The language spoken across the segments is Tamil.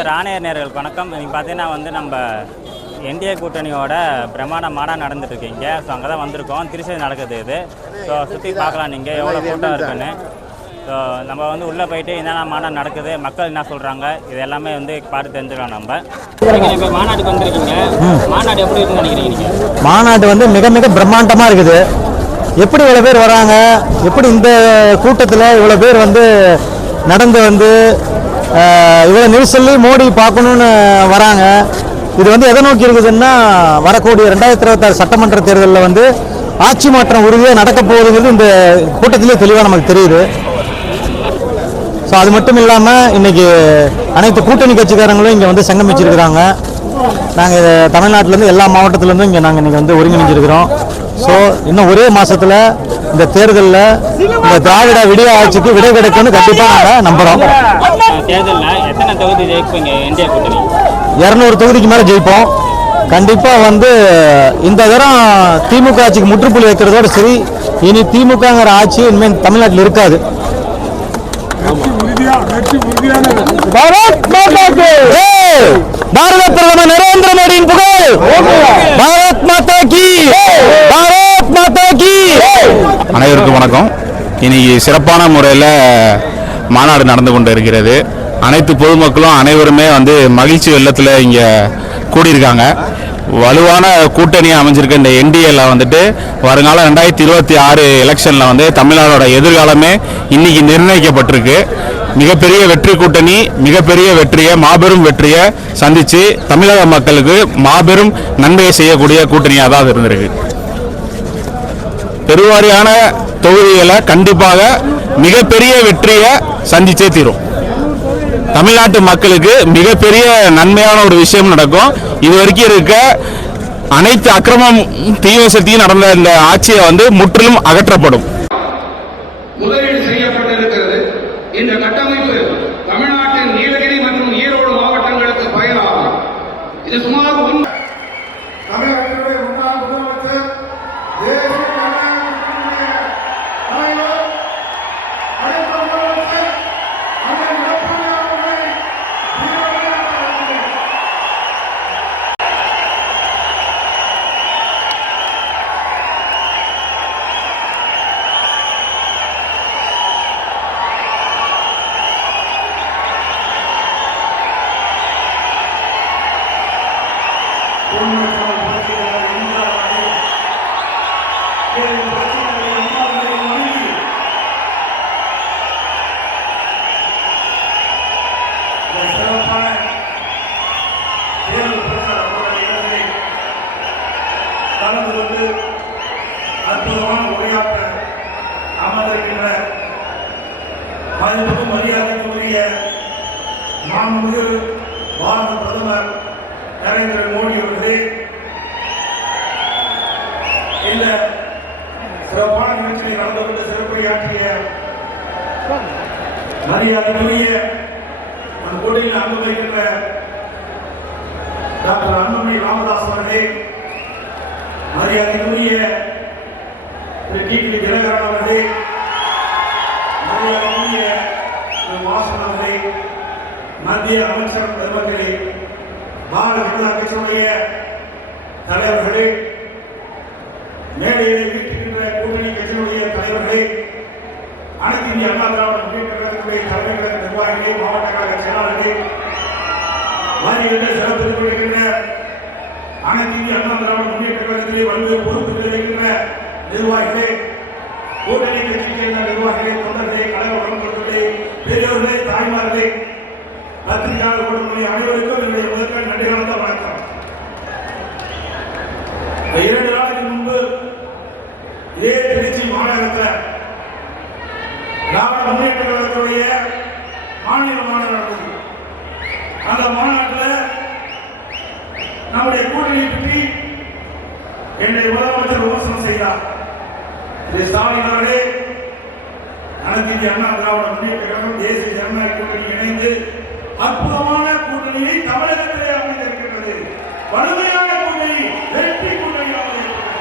சார், ஆணையர் நேயர்களுக்கு வணக்கம். இன்றைக்கி பார்த்தீங்கன்னா நம்ம என்டிஏ கூட்டணியோட பிரமாண்ட மாநாடு நடந்துட்டுருக்கீங்க. ஸோ அங்கே தான் வந்திருக்கோம். திருச்சி நடக்குது இது. ஸோ சுற்றி பார்க்கலாம் நீங்கள் எவ்வளோ கூட்டம் இருக்குன்னு. ஸோ நம்ம உள்ளே போயிட்டு என்னென்ன மாநாடு நடக்குது, மக்கள் என்ன சொல்கிறாங்க, இது எல்லாமே பார்த்து தெரிஞ்சுக்கலாம். நம்ம இப்போ மாநாட்டுக்கு வந்திருக்கீங்க. மாநாடு எப்படி இருக்குன்னு நினைக்கிறீங்க? மாநாடு மிக மிக பிரம்மாண்டமாக இருக்குது. எப்படி இவ்வளோ பேர் வராங்க, எப்படி இந்த கூட்டத்தில் இவ்வளோ பேர் நடந்து இவ்வளோ நியூஸல்லி மோடி பார்க்கணுன்னு வராங்க. இது எதை நோக்கி இருக்குதுன்னா, வரக்கூடிய 2026 சட்டமன்ற தேர்தலில் ஆட்சி மாற்றம் உறுதியாக நடக்க போகுதுங்கிறது இந்த கூட்டத்திலே தெளிவாக நமக்கு தெரியுது. ஸோ அது மட்டும் இல்லாமல் இன்றைக்கி அனைத்து கூட்டணி கட்சிக்காரங்களும் இங்கே சங்கமிச்சிருக்கிறாங்க. நாங்கள் தமிழ்நாட்டிலேருந்து எல்லா மாவட்டத்திலேருந்தும் இங்கே நாங்கள் இன்றைக்கி ஒருங்கிணைஞ்சிருக்கிறோம். ஸோ இன்னும் ஒரே மாதத்தில் இந்த தேர்தலில் இந்த திராவிட விடிய ஆட்சிக்கு விடை கிடைக்கும்னு கண்டிப்பாக நாங்கள் நம்புகிறோம். தேர்தலில் எத்தனை தொகுதி ஜெயிப்பீங்க? இந்தியா கூட்டணி 200 தொகுதிக்கு மேலே ஜெயிப்போம். கண்டிப்பாக இந்த தரம் திமுக ஆட்சிக்கு முற்றுப்புள்ளி வைக்கிறதோடு சரி, இனி திமுகங்கிற ஆட்சி இனிமேல் தமிழ்நாட்டில் இருக்காது. பாரத பிரதமர் நரேந்திர மோடியின் புகழ். பாரத் மாதா கி, பாரத் மாதா கி. அனைவருக்கும் வணக்கம். இன்னைக்கு சிறப்பான முறையில் மாநாடு நடந்து கொண்டு இருக்கிறது. அனைத்து பொதுமக்களும் அனைவருமே மகிழ்ச்சி வெள்ளத்தில் இங்கே கூடியிருக்காங்க. வலுவான கூட்டணியை அமைஞ்சிருக்க இந்த என்டிஏல வருங்காலம் 2026 எலெக்ஷனில் தமிழ்நாடோட எதிர்காலமே இன்னைக்கு நிர்ணயிக்கப்பட்டிருக்கு. மிகப்பெரிய வெற்றி கூட்டணி, மிகப்பெரிய வெற்றியை, மாபெரும் வெற்றியை சந்தித்து தமிழக மக்களுக்கு மாபெரும் நன்மையை செய்யக்கூடிய கூட்டணியாக தான் இருந்திருக்கு. பெருவாரியான தொகுதிகளை கண்டிப்பாக மிகப்பெரிய வெற்றியை சந்திச்சே தீரும். தமிழ்நாட்டு மக்களுக்கு மிகப்பெரிய நன்மையான ஒரு விஷயம் நடக்கும். இதுவரைக்கும் இருக்க அனைத்து அக்கிரமம் தீவிர சக்தியும் நடந்த இந்த ஆட்சியை முற்றிலும் அகற்றப்படும். முதலீடு செய்யப்பட்டிருக்கிறது. இந்த கட்டமைப்பு தமிழ்நாட்டின் நீலகிரி மற்றும் ஈரோடு மாவட்டங்களுக்கு பயனாகும். இது சுமார் தமிழகத்தினுடைய முன்னாள் முதலமைச்சர் அற்புதமான உரையாற்ற அமர்ந்திருக்கின்ற மதிப்புக்கும் மரியாதைக்குரிய மாண்புமிகு பாரத பிரதமர் நரேந்திர மோடி அவர்களே, இந்த சிறப்பான நிகழ்ச்சியை நடந்து கொண்டு சிறப்புரையாற்றிய மரியாதைக்குரிய நம் கூட்டணியில் அங்கு வைக்கின்ற டாக்டர் அன்புமணி ராமதாஸ் அவர்களே, மரியாதைக்குரிய டிடிவி தினகரன் அவர்களே, மரியாதைக்குரிய வாசன் அவர்களே, மத்திய அமைச்சர் பெருமக்களே, பாரதிய ஜனதா கட்சியுடைய தலைவர்களே, மேடையை வீட்டுகின்ற கூட்டணி கட்சியினுடைய தலைவர்களே, அனைத்து இந்திய அண்ணா திராவிட முன்னேற்ற கழகத்துடைய தலைமை கழக நிர்வாகிகளே, மாவட்ட கழக செயலாளர்களே, சிறப்பு கொண்டிருக்கின்ற அனைத்து இந்திய அண்ணா திராவிட முன்னேற்ற கழகத்திலே பல்வேறு பொறுப்புகளில் இருக்கின்ற நிர்வாகிகளே, கூட்டணி கட்சியை சேர்ந்த நிர்வாகிகளே, தொண்டர்களே, கழக உடன்பிறப்புகளே, பெரியோர்களே, தாய்மார்களே, பத்திரிகையாளர் குழுக்களை அனைவருக்கும் என்னுடைய முதற்கண் நன்றி கலந்த வணக்கம். 2 நாளுக்கு முன்பு இதே திருச்சி மாநகரத்தில் திராவிட முன்னேற்ற கழகத்துடைய மாநில மாநாடு நடந்தது. அந்த மாநாட்டில் நம்முடைய கூட்டணியை பற்றி என்னுடைய முதலமைச்சர் விமர்சனம் செய்தார். திரு ஸ்டாலின் அவர்களே, அனைத்து இந்திய அண்ணா திராவிட முன்னேற்ற கழகம் தேசிய ஜனநாயக கூட்டணி இணைந்து அற்புதமான கூட்டணியை தமிழகத்திலே அமைந்திருக்கின்றது. வலிமையான கூட்டணி, வெற்றி கூட்டணியாக இருக்கிறது.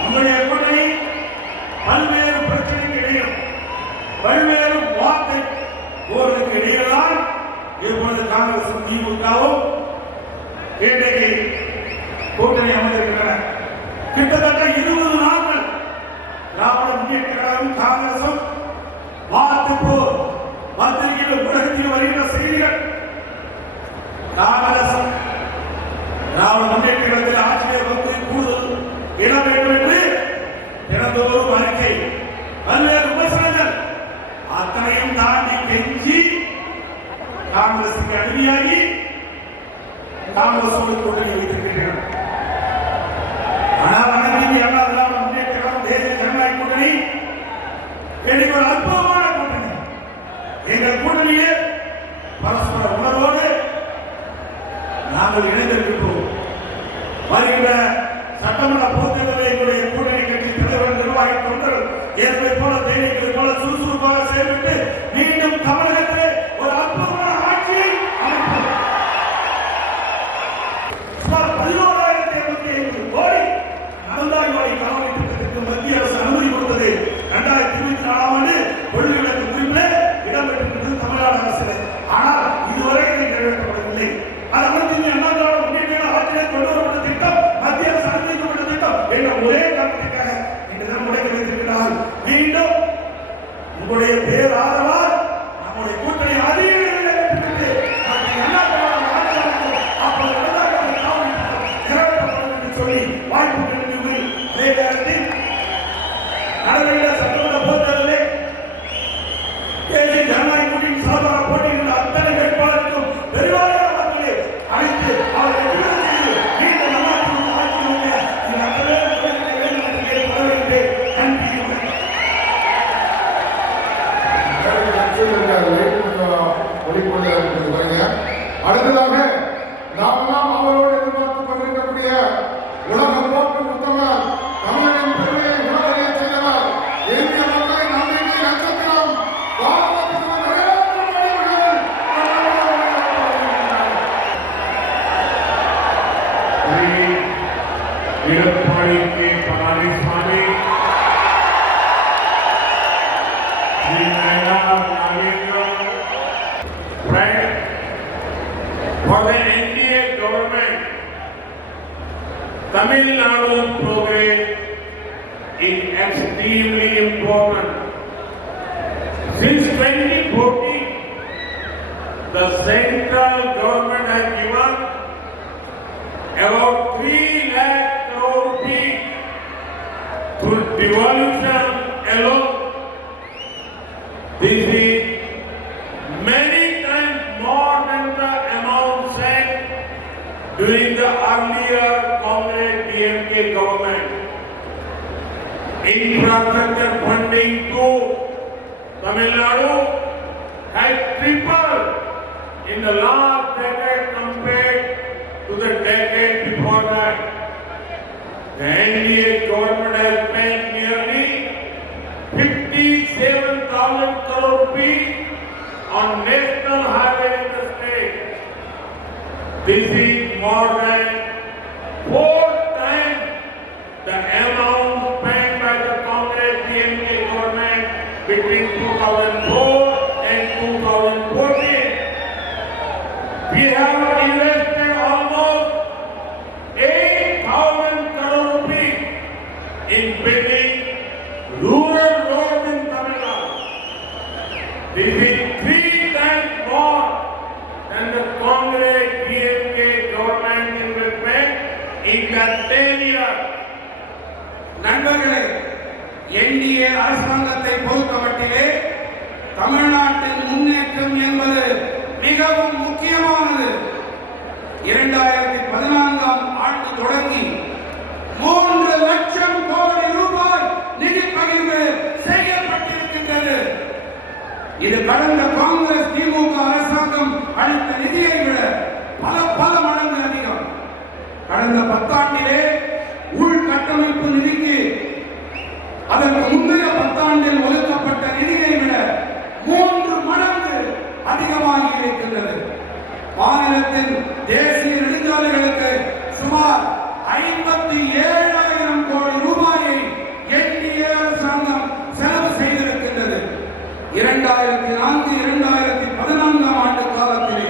நம்முடைய கூட்டணி பல்வேறு பிரச்சனைக்கு இடையில், பல்வேறு வார்த்தை போர்களுக்கு இடையில காங்கிரசும் திமுகவும் இன்றைக்கு கூட்டணி அமைந்திருக்கின்றன. கிட்டத்தட்ட 20 நாட்கள் திராவிட முன்னேற்ற கழகம் காங்கிரசும் வார்த்தை போர் பத்திரிகையில் ஊடகத்தில் வருகின்ற செய்திகள் காங்கிரசும் திராவிட முன்னேற்ற கழகத்தில் ஆட்சியர் வந்து கூடுதல் இடம் வேண்டும் என்று தினந்தோறும் அறிக்கை பல்வேறு விமர்சனங்கள் அத்தனையும் தாண்டி கெஞ்சி காங்கிரசுக்கு அடிமையாகி காங்கிரசோடு கூட்டணி வைத்திருக்கின்றனர். ஆனால் அனைத்து அண்ணா திராவிட முன்னேற்ற கழகம் தேசிய ஜனநாயக கூட்டணி எனக்கு ஒரு அற்புதமான கூட்டணி. எங்கள் கூட்டணியே பரஸ்பர உணர்வோடு நாங்கள் இணைந்திருக்கின்றோம். வருகின்ற சட்டமன்ற பொதுத்தேர்தலில் எங்களுடைய கூட்டணி கட்சி தலைவர் நிர்வாகி தொண்டர்கள் ஏற்கனவே போல தேனிகளை போல சுறுசுறுப்பாக செயல்பட்டு மீண்டும் தமிழகத்திலே ஒரு அற்புதமான ஆட்சியை அமைப்போம். சுமார் 11,250 கோடி நடந்தாய் வாழை காவல் திட்டத்திற்கு மத்திய அரசு அனுமதி கொடுத்தது 2024ஆம் ஆண்டு கொள்கை விளக்கு குறிப்பில் இடம்பெற்றிருக்கிறது தமிழ்நாடு அரசு. ஆனால் இதுவரை நிறைவேற்றப்படவில்லை. அது அனைத்து அண்ணா திராவிட முன்னேற்ற ஆட்சியை கொண்டு வரப்பட்ட திட்டம் மத்திய அரசு அனுமதிக்கப்பட்ட திட்டம் என்ற ஒரே காரணத்திற்காக இன்று தினம் முடக்கி வைத்திருக்கிறார்கள். மீண்டும் உங்களுடைய பேர் ஆதரவால் நம்முடைய கூட்டணி அதிக சொல்லி வாய்ப்பு அதே நேரத்தில் நடைபெறுகிற சட்டமன்ற பொதுத்தேர்தலில் தேசிய ஜனநாயக கூட்டணி சார்பாக போட்டியிடுகிற அத்தனை வேட்பாளருக்கும் பெருவாரியான மக்களை அழைத்து அவரை அடுத்ததாக நாமெல்லாம் அவரோடு எதிர்பார்த்துக் கொண்டிருக்கக்கூடிய உலக போக்கு புத்தகம் தமிழின் பெருமையை உலகறிய செய்தவர் இந்திய மக்களை நம்பிக்கை நட்சத்திரம் Edappadi K Palaniswami For the NDA government, Tamil Nadu program is extremely important. Since 2014, the central government has given about 3 lakh crore rupees to devolution alone. This is many times more than the amount set during the earlier Congress DMK government. Infrastructure funding to Tamil Nadu has tripled in the last decade compared to the decade before that. The NDA government has spent nearly 57,000 crore rupees on national highway in the state. This is more than 4 times the amount spent by the Congress DMK government between 2004 and 2014. We have invested almost 8,000 crore rupees in building rural roads in Tamil Nadu. This is 3 times more than the Congress DMK government investment in that 10 years. நண்பர்களே, என்டிஏ அரசாங்கத்தை பொறுத்தமட்டிலே தமிழ்நாட்டின் முன்னேற்றம் என்பது மிகவும் முக்கியமானது. 2014ஆம் ஆண்டு தொடங்கி 3 லட்சம் கோடி ரூபாய் நிதி பகிர்வு செய்யப்பட்டிருக்கின்றது. இது கடந்த காங்கிரஸ் திமுக அரசாங்கம் அளித்த நிதியை விட பல மடங்கு அதிகம். கடந்த 10 ஆண்டிலே உள்கட்டமைப்பு நிதிக்கு அதற்கு முந்தைய 10 ஆண்டில் ஒதுக்கப்பட்ட நிதியை விட 3 மடங்கு அதிகமாகி இருக்கின்றது. மாநிலத்தின் தேசிய நெடுஞ்சாலைகளுக்கு சுமார் 57,000 கோடி ரூபாயை என்டிஏ அரசாங்கம் செலவு செய்திருக்கின்றது. 2004-2014ஆம் ஆண்டு காலத்திலே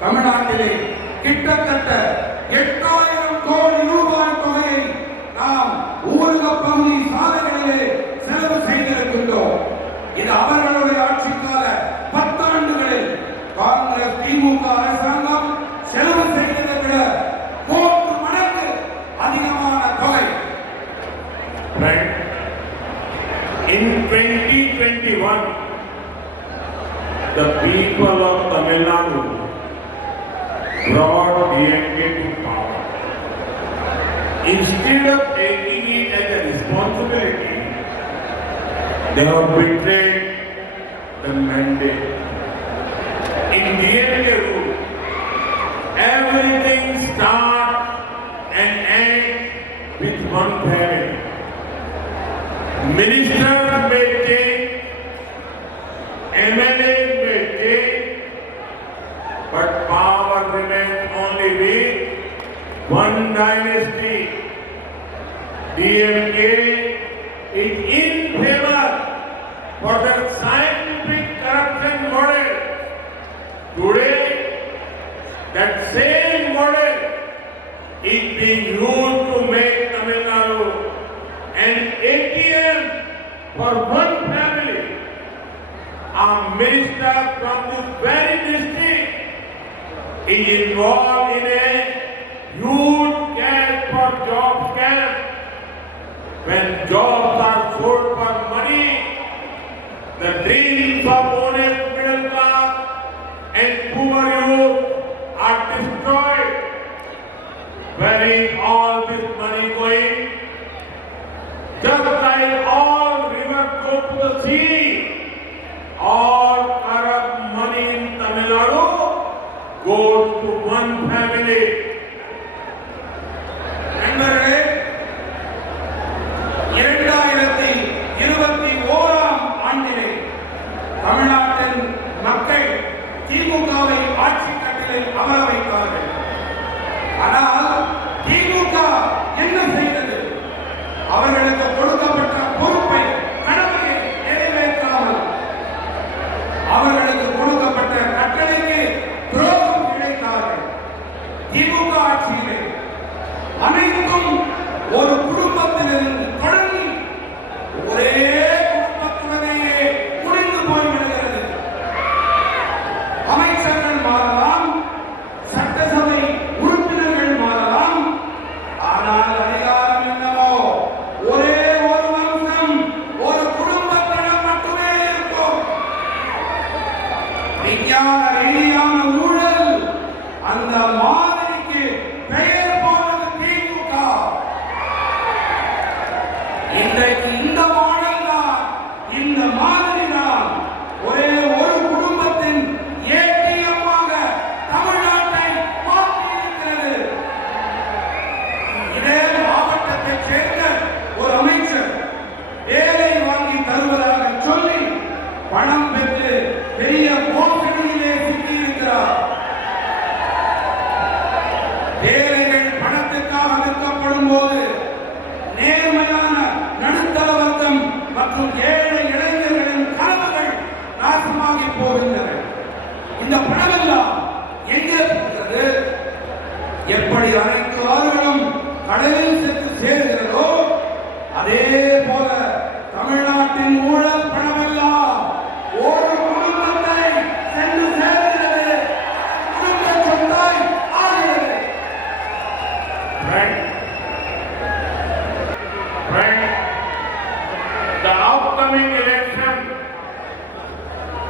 தமிழ்நாட்டிலே கிட்டத்தட்ட 8000 கோடி ரூபாய் தொகையை நாம் ஊரக பகுதி சாலைகளிலே செலவு செய்திருக்கின்றோம். இது அவர்களுடைய ஆட்சிக்கால 10 ஆண்டுகளில் காங்கிரஸ் திமுக அரசாங்கம் செலவு செய்ததை விட 3 மடங்கு அதிகமான தொகை. In 2021, the people of Tamil Nadu brought DMK to power. Instead of taking it as a responsibility, they have betrayed the mandate. In DMK rule, everything starts and ends with one family. Ministers may change, MLAs may change, but power remains only with one dynasty. DMK is in favor for the scientific corruption model. Today, that same model is being used to make Tamil Nadu an ATM for one family. A minister from this very district is involved in a huge cash for job scam. When jobs are sold for money, the dreams of honest middle class and poor youth are destroyed. Where is all this money going? Just like all rivers go to the sea, all corrupt money in Tamil Nadu goes to one family. நண்பர்களே, 2021 ஆண்டிலே தமிழ்நாட்டின் மக்கள் திமுகவை ஆட்சி கட்டிலில் அமர வைத்தார்கள். ஆனால் திமுக என்ன செய்தது? அவர்களுக்கு கொடுக்கப்பட்ட பொறுப்பை கடமையை நிறைவேற்றாமல் அவர்களுக்கு கொடுக்கப்பட்ட கட்டளைக்கு துரோகம் இழைத்தார்கள். திமுக ஆட்சியிலே அனைத்தும் ஒரு குடும்பத்திலிருந்து தொடங்கி ஒரே குடும்பத்துடனேயே முடிந்து போய்விடுகிறது. அமைச்சர்கள் மாறலாம், சட்டசபை உறுப்பினர்கள் மாறலாம், ஆனால் அதிகாரம் என்னவோ ஒரே ஒரு வம்சம், ஒரு குடும்பத்திடம் மட்டுமே இருக்கும். விஞ்ஞான ரீதியான ஊழல், அந்த மாதிரிக்கு பெயர் போனது திமுக. இன்றைக்கு இந்த மாடல் தான், இந்த மாதிரி தான் ஒரே ஒரு குடும்பத்தின் ஏடிஎம்மாக தமிழ்நாட்டை மாற்றியிருக்கிறது. இதே மாவட்டத்தைச் சேர்ந்த ஒரு அமைச்சர் வேலை வாங்கி தருவதாக சொல்லி பணம் பெற்று பெரிய மோசடியிலே சிக்கியிருக்கிறார். வேலைகள் பணத்துக்காக விற்கப்படும் போது நேர்மையான நடுத்தர வர்க்கம் மற்றும் ஏழை இளைஞர்களின் கனவுகள் நாசமாகி போகின்றன. இந்த பணமெல்லாம் எங்கே போகிறது? எப்படி அனைத்து ஆறுகளும் கடலில் சென்று சேர்கிறதோ அதே போல தமிழ்நாட்டின் ஊழல் பணமெல்லாம் ஒரு குடும்பத்தை சென்று சேர்கிறது, குடும்ப சொத்தாய் ஆகிறது. The upcoming election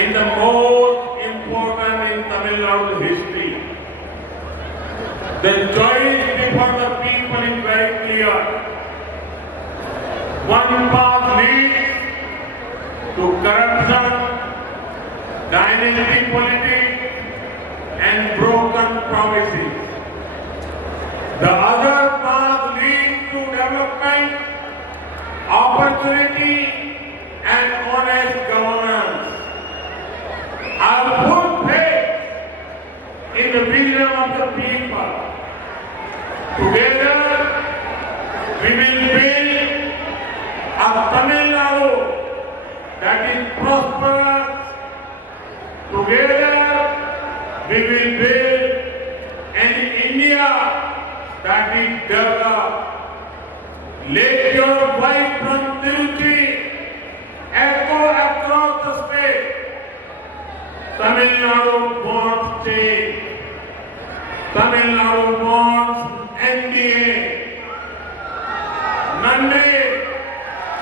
is the most important in Tamil Nadu history. The choice before the people is very clear. One path leads to corruption, dynasty politics, and broken promises. The other path leads to development, opportunity, and honest governance. I have full faith in the vision of the people. Together, we will build a Tamil Nadu that is prosperous. Together, we will build that we develop. Let your voice from Tiruchi echo across the state. Tamil Nadu wants change. Tamil Nadu wants NDA. Nande